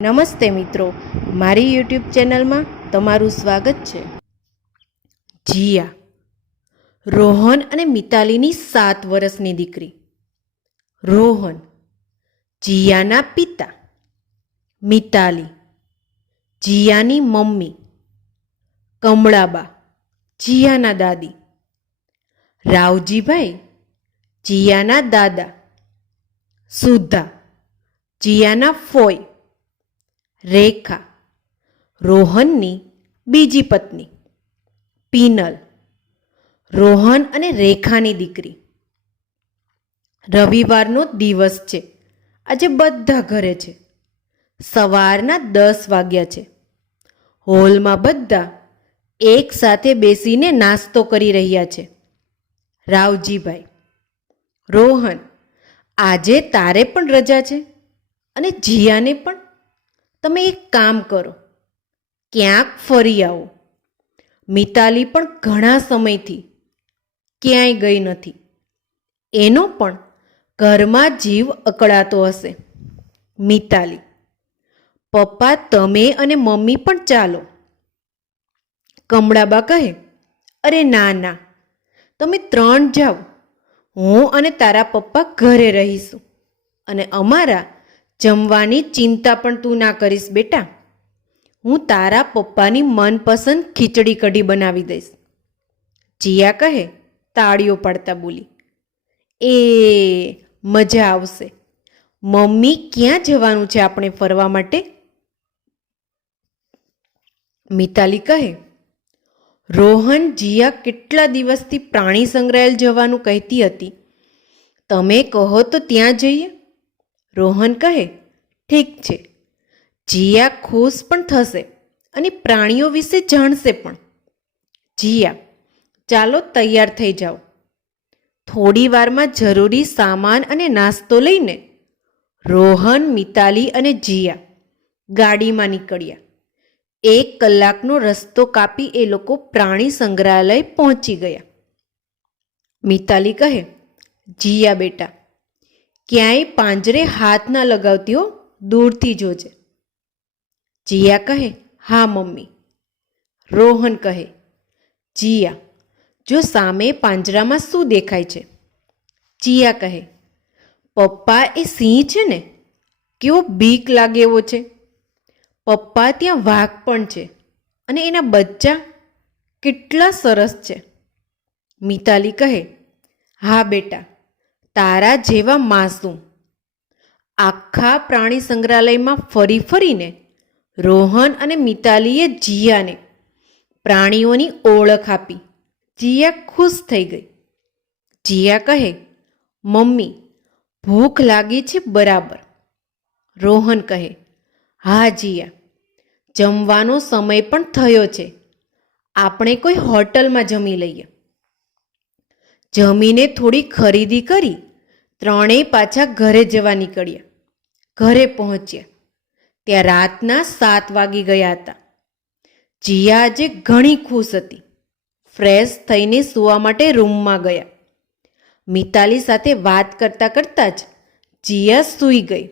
નમસ્તે મિત્રો, મારી યુટ્યુબ ચેનલમાં તમારું સ્વાગત છે. જીયા, રોહન અને મિતાલીની સાત વર્ષની દીકરી. રોહન, જીયાના પિતા. મિતાલી, જીયાની મમ્મી. કમળાબા, જીયાના દાદી. રાવજીભાઈ, જીયાના દાદા. સુધા, જીયાના ફોય રેખા, રોહનની બીજી પત્ની, પીનલ, રોહન અને રેખાની દીકરી. રવિવારનો દિવસ છે. આજે બધા ઘરે છે. સવારના દસ વાગ્યા છે. હોલમાં બધા એકસાથે બેસીને નાસ્તો કરી રહ્યા છે. રાવજીભાઈ, રોહન, આજે તારે પણ રજા છે? અને જીયાને પણ? તમે એક કામ કરો. ક્યાંક ફરી આવો. મિતાલી પણ ઘણા સમયથી ક્યાંય ગઈ નથી. એનો પણ ઘરમાં જીવ અકળાતો હશે. મિતાલી, પપ્પા તમે અને મમ્મી પણ ચાલો. કમળાબા કહે, અરે ના ના. તમે ત્રણ જાઓ. હું અને તારા પપ્પા ઘરે રહીશું. અને અમારા જમવાની ચિંતા પણ તું ના કરીશ, બેટા. હું તારા પપ્પાની મનપસંદ ખીચડી કઢી બનાવી દઈશ. જીયા કહે, તાળીઓ પાડતા બોલી. એ, મજા આવશે. મમ્મી ક્યાં જવાનું છે આપણે ફરવા માટે? મિતાલી કહે, રોહન જીયા કેટલા દિવસથી પ્રાણી સંગ્રહાલય જવાનું કહેતી હતી. તમે કહો તો ત્યાં જઈએ. રોહન કહે, ઠીક છે. જીયા ખુશ પણ થશે અને પ્રાણીઓ વિશે જાણશે પણ. જીયા, ચાલો તૈયાર થઈ જાઓ. થોડી વારમાં જરૂરી સામાન અને નાસ્તો લઈને રોહન, મિતાલી અને જીયા ગાડીમાં નીકળ્યા. એક કલાકનો રસ્તો કાપી એ લોકો પ્રાણી સંગ્રહાલય પહોંચી ગયા. મિતાલી કહે, જીયા બેટા ક્યાંય પાંજરે હાથ ના લગાવતી હો દૂરથી જોજે. જીયા કહે, હા, મમ્મી. રોહન કહે, જીયા, જો સામે પાંજરામાં શું દેખાય છે? જીયા કહે, પપ્પા એ સિંહ છે ને, કેવો બીક લાગે એવો છે. પપ્પા ત્યાં વાઘ પણ છે અને એના બચ્ચા કેટલા સરસ છે. મિતાલી કહે, હા, બેટા તારા જેવા માસૂમ. આખા પ્રાણી સંગ્રહાલયમાં ફરી ફરીને રોહન અને મિતાલીએ જીયાને પ્રાણીઓની ઓળખ આપી. જીયા ખુશ થઈ ગઈ. જીયા કહે, મમ્મી, ભૂખ લાગી છે બરાબર. રોહન કહે, હા જીયા, જમવાનો સમય પણ થયો છે. આપણે કોઈ હોટલમાં જમી લઈએ. જમીને થોડી ખરીદી કરી ત્રણેય પાછા ઘરે જવા નીકળ્યા. ઘરે પહોંચ્યા. ત્યાં રાતના સાત વાગી ગયા હતા. જીયા આજે ઘણી ખુશ હતી. ફ્રેશ થઈને સૂવા માટે રૂમમાં ગયા. મિતાલી સાથે વાત કરતાં કરતાં જ જીયા સૂઈ ગઈ.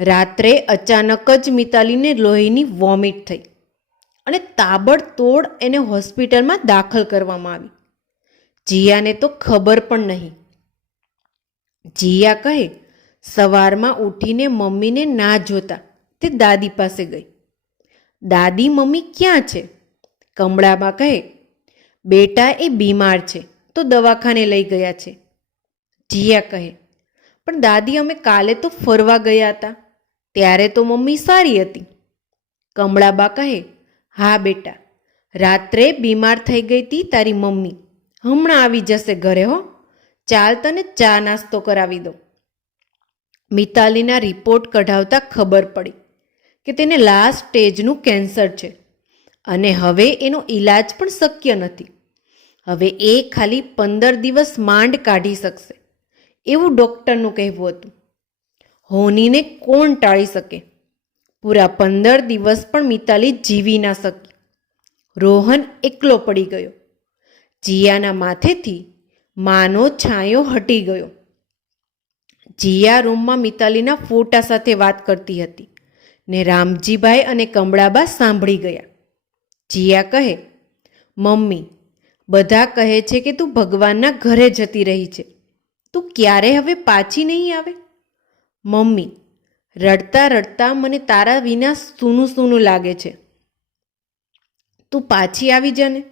રાત્રે અચાનક જ મિતાલીને લોહીની વોમિટ થઈ અને તાબડતોડ એને હોસ્પિટલમાં દાખલ કરવામાં આવી. જીયાને તો ખબર પણ નહીં. જીયા કહે, સવારમાં ઉઠીને મમ્મીને ના જોતા તે દાદી પાસે ગઈ. દાદી, મમ્મી ક્યાં છે? કમળામાં કહે, બેટા એ બીમાર છે, તો દવાખાને લઈ ગયા છે. જીયા કહે, પણ દાદી, અમે કાલે તો ફરવા ગયા હતા, ત્યારે તો મમ્મી સારી હતી. કમળાબા કહે, હા બેટા, રાત્રે બીમાર થઈ ગઈ હતી તારી મમ્મી, હમણાં આવી જશે ઘરે હો. ચાલ તને ચા નાસ્તો કરાવી દો મિતાલીના રિપોર્ટ કઢાવતા ખબર પડી કે તેને લાસ્ટ સ્ટેજનું કેન્સર છે અને હવે એનો ઈલાજ પણ શક્ય નથી. હવે એ ખાલી પંદર દિવસ માંડ કાઢી શકશે એવું ડૉક્ટરનું કહેવું હતું. હોનીને કોણ ટાળી શકે? પૂરા પંદર દિવસ પણ મિતાલી જીવી ના શકી. રોહન એકલો પડી ગયો. જીયાના માથેથી માનો છાંયો હટી ગયો. જીયા રૂમમાં મિતાલીના ફોટા સાથે વાત કરતી હતી ને રામજીભાઈ અને કમળાબા સાંભળી ગયા. જીયા કહે, મમ્મી, બધા કહે છે કે તું ભગવાનના ઘરે જતી રહી છે. તું ક્યારે હવે પાછી નહીં આવે? મમ્મી, રડતા રડતા મને તારા વિના સૂનું સૂનું લાગે છે. તું પાછી આવી જાને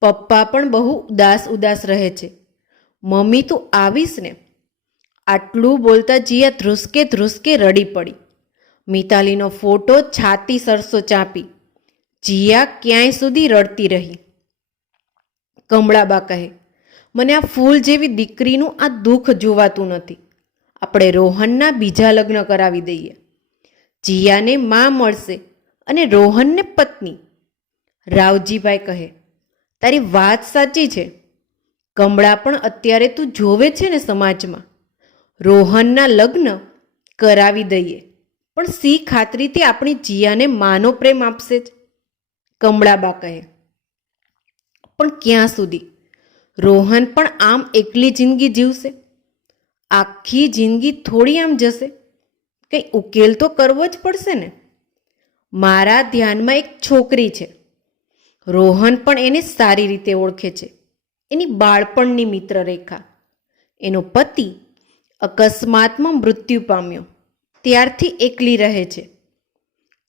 પપ્પા પણ બહુ ઉદાસ ઉદાસ રહે છે. મમ્મી તું આવીશ ને? આટલું બોલતા જીયા ધ્રુસકે ધ્રુસકે રડી પડી. મિતાલીનો ફોટો છાતી સરસો ચાંપી. જીયા ક્યાંય સુધી રડતી રહી. કમળાબા કહે, મને આ ફૂલ જેવી દીકરીનું આ દુઃખ જોવાતું નથી. આપણે રોહનના બીજા લગ્ન કરાવી દઈએ. જીયાને મા મળશે અને રોહનને પત્ની. રાવજીભાઈ કહે, તારી વાત સાચી છે. કમળા પણ અત્યારે તું જોવે છે ને સમાજમાં. રોહનના લગ્ન કરાવી દઈએ, પણ સી ખાતરીથી આપણી જીયાને માનો પ્રેમ આપશે જ. કમળાબા કહે, પણ ક્યાં સુધી? રોહન પણ આમ એકલી જિંદગી જીવશે? આખી જિંદગી થોડી આમ જશે? કંઈ ઉકેલ તો કરવો જ પડશે ને? મારા ધ્યાનમાં એક છોકરી છે. રોહન પણ એને સારી રીતે ઓળખે છે. એની બાળપણની મિત્ર રેખા. એનો પતિ અકસ્માતમાં મૃત્યુ પામ્યો. ત્યારથી એકલી રહે છે.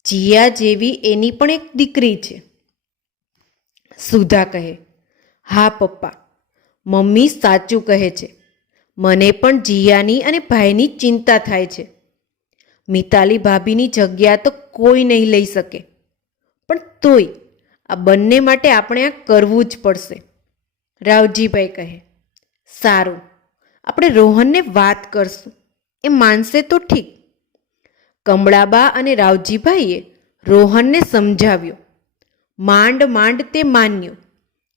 જીયા જેવી એની પણ એક દીકરી છે. સુધા કહે, હા, પપ્પા. મમ્મી સાચું કહે છે. મને પણ જીયાની અને ભાઈની ચિંતા થાય છે. મિતાલી ભાભીની જગ્યા તો કોઈ નહીં લઈ શકે. પણ તોય આ બંને માટે આપણે આ કરવું જ પડશે. રાવજીભાઈ કહે, સારું, આપણે રોહનને વાત કરશું. એ માનશે તો ઠીક. કમળાબા અને રાવજીભાઈએ રોહનને સમજાવ્યો. માંડ માંડ તે માન્યો.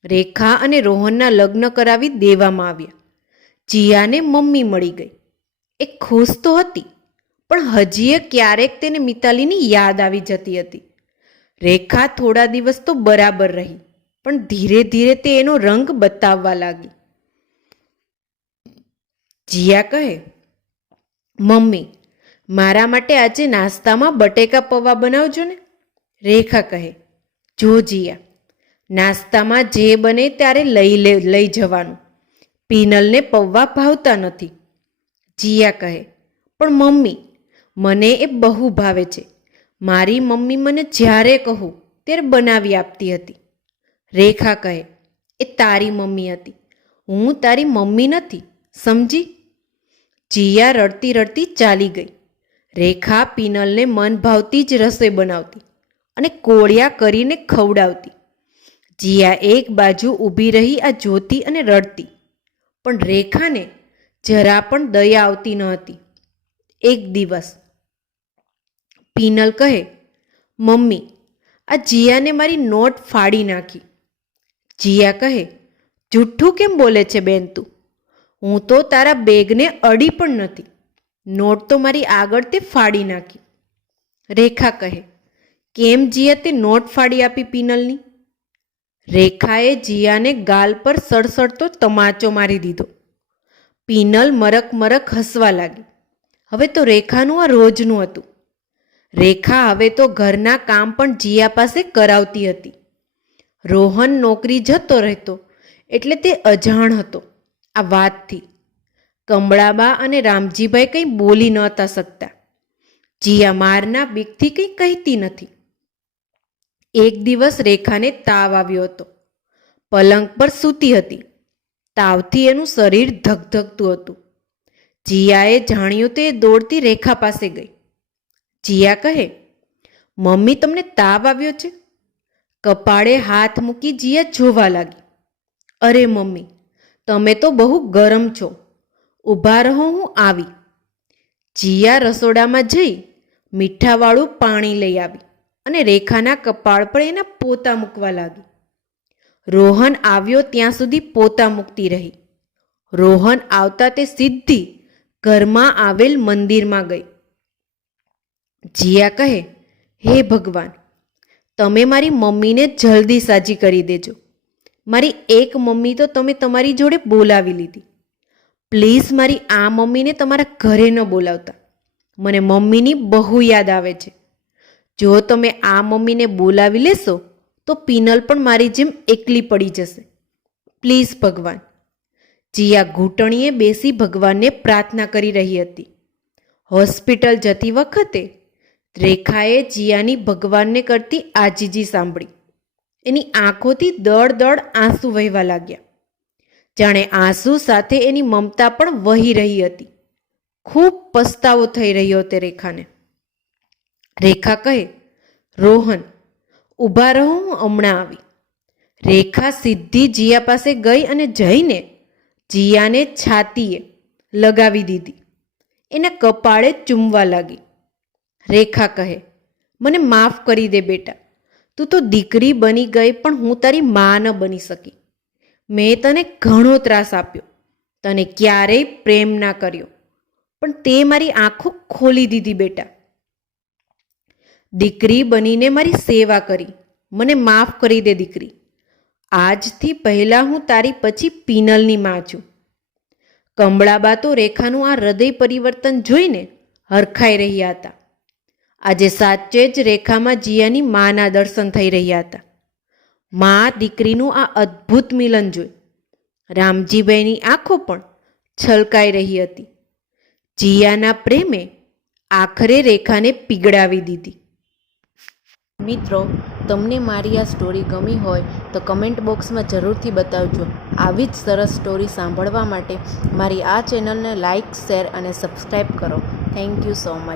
રેખા અને રોહનના લગ્ન કરાવી દેવામાં આવ્યા. જીયાને મમ્મી મળી ગઈ. એ ખુશ તો હતી, પણ હજીએ ક્યારેક તેને મિતાલીની યાદ આવી જતી હતી. રેખા થોડા દિવસ તો બરાબર રહી. પણ ધીરે ધીરે તે એનો રંગ બતાવવા લાગી. જીયા કહે, મમ્મી, મારા માટે આજે નાસ્તામાં બટેકા પૌવા બનાવજો ને. રેખા કહે, જો જીયા, નાસ્તામાં જે બને ત્યારે લઈ લે, લઈ જવાનું. પીનલને પૌવા ભાવતા નથી. જીયા કહે, પણ મમ્મી, મને એ બહુ ભાવે છે. મારી મમ્મી મને જ્યારે કહું, ત્યારે બનાવી આપતી હતી. રેખા કહે, એ તારી મમ્મી હતી. હું તારી મમ્મી નથી, સમજી? જીયા રડતી રડતી ચાલી ગઈ. રેખા પીનલને મન ભાવતી જ રસોઈ બનાવતી અને કોળિયા કરીને ખવડાવતી. જીયા એક બાજુ ઊભી રહી આ જોતી અને રડતી. પણ રેખાને જરા પણ દયા આવતી ન હતી. એક દિવસ પીનલ કહે, મમ્મી, આ જીયાને મારી નોટ ફાડી નાખી. જીયા કહે, જુઠ્ઠું કેમ બોલે છે બેન તું? હું તો તારા બેગને અડી પણ નથી. નોટ તો મારી આગળ તે ફાડી નાખી. રેખા કહે, કેમ જીયા તે નોટ ફાડી આપી પીનલની? રેખાએ જીયાને ગાલ પર સડસડતો તમાચો મારી દીધો. પીનલ મરક મરક હસવા લાગી. હવે તો રેખાનું આ રોજનું હતું. રેખા હવે તો ઘરના કામ પણ જીયા પાસે કરાવતી હતી. રોહન નોકરી જતો રહેતો એટલે તે અજાણ હતો. આ વાતથી કમળાબા અને રામજીભાઈ કંઈ બોલી નહોતા શકતા. જીયા મારના બીકથી કંઈ કહેતી નથી. એક દિવસ રેખાને તાવ આવ્યો હતો. પલંગ પર સૂતી હતી. તાવથી એનું શરીર ધગધગતું હતું. જીયાએ જાણ્યું તે દોડતી રેખા પાસે ગઈ. જીયા કહે, મમ્મી, તમને તાવ આવ્યો છે? કપાળે હાથ મૂકી જીયા જોવા લાગી. અરે મમ્મી, તમે તો બહુ ગરમ છો. ઊભા રહો, હું આવી. જીયા રસોડામાં જઈ મીઠાવાળું પાણી લઈ આવી અને રેખાના કપાળ પર એના પોતા મૂકવા લાગી. રોહન આવ્યો ત્યાં સુધી પોતા મૂકતી રહી. રોહન આવતા તે સીધી ઘરમાં આવેલ મંદિરમાં ગઈ. જીયા કહે, હે ભગવાન તમે મારી મમ્મીને જલ્દી સાજી કરી દેજો. મારી એક મમ્મી તો તમે તમારી જોડે બોલાવી લીધી. પ્લીઝ મારી આ મમ્મીને તમારા ઘરે ન બોલાવતા. મને મમ્મીની બહુ યાદ આવે છે. જો તમે આ મમ્મીને બોલાવી લેશો, તો પિનલ પણ મારી જેમ એકલી પડી જશે. પ્લીઝ ભગવાન. જીયા ઘૂંટણીએ બેસી ભગવાનને પ્રાર્થના કરી રહી હતી. હોસ્પિટલ જતી વખતે રેખાએ જીયાની ભગવાનને કરતી આજીજી સાંભળી. એની આંખોથી દળ દળ આંસુ વહેવા લાગ્યા. જાણે આંસુ સાથે એની મમતા પણ વહી રહી હતી. ખૂબ પસ્તાવો થઈ રહ્યો તે રેખાને. રેખા કહે, રોહન, ઊભા રહો, હું હમણાં આવી. રેખા સીધી જીયા પાસે ગઈ અને જઈને જીયાને છાતીએ લગાવી દીધી. એના કપાળે ચૂમવા લાગી. રેખા કહે, મને માફ કરી દે બેટા. તું તો દીકરી બની ગઈ, પણ હું તારી મા ન બની શકી. મેં તને ઘણો ત્રાસ આપ્યો. તને ક્યારેય પ્રેમ ના કર્યો. પણ તે મારી આંખો ખોલી દીધી બેટા. દીકરી બનીને મારી સેવા કરી. મને માફ કરી દે દીકરી. આજથી પહેલાં હું તારી પછી પીનલની માં છું. કમળાબા તો રેખાનું આ હૃદય પરિવર્તન જોઈને હરખાઈ રહ્યા હતા. આજે સાચે જ રેખામાં જીયાની માના દર્શન થઈ રહ્યા હતા. મા દીકરીનું આ અદ્ભુત મિલન જોઈ. રામજીભાઈની આંખો પણ છલકાઈ રહી હતી. જીયાના પ્રેમે આખરે રેખાને પીગળાવી દીધી. મિત્રો, તમને મારી આ સ્ટોરી ગમી હોય તો કમેન્ટ બોક્સમાં જરૂરથી બતાવજો. આવી જ સરસ સ્ટોરી સાંભળવા માટે મારી આ ચેનલને લાઇક શેર અને સબસ્ક્રાઈબ કરો. Thank you so much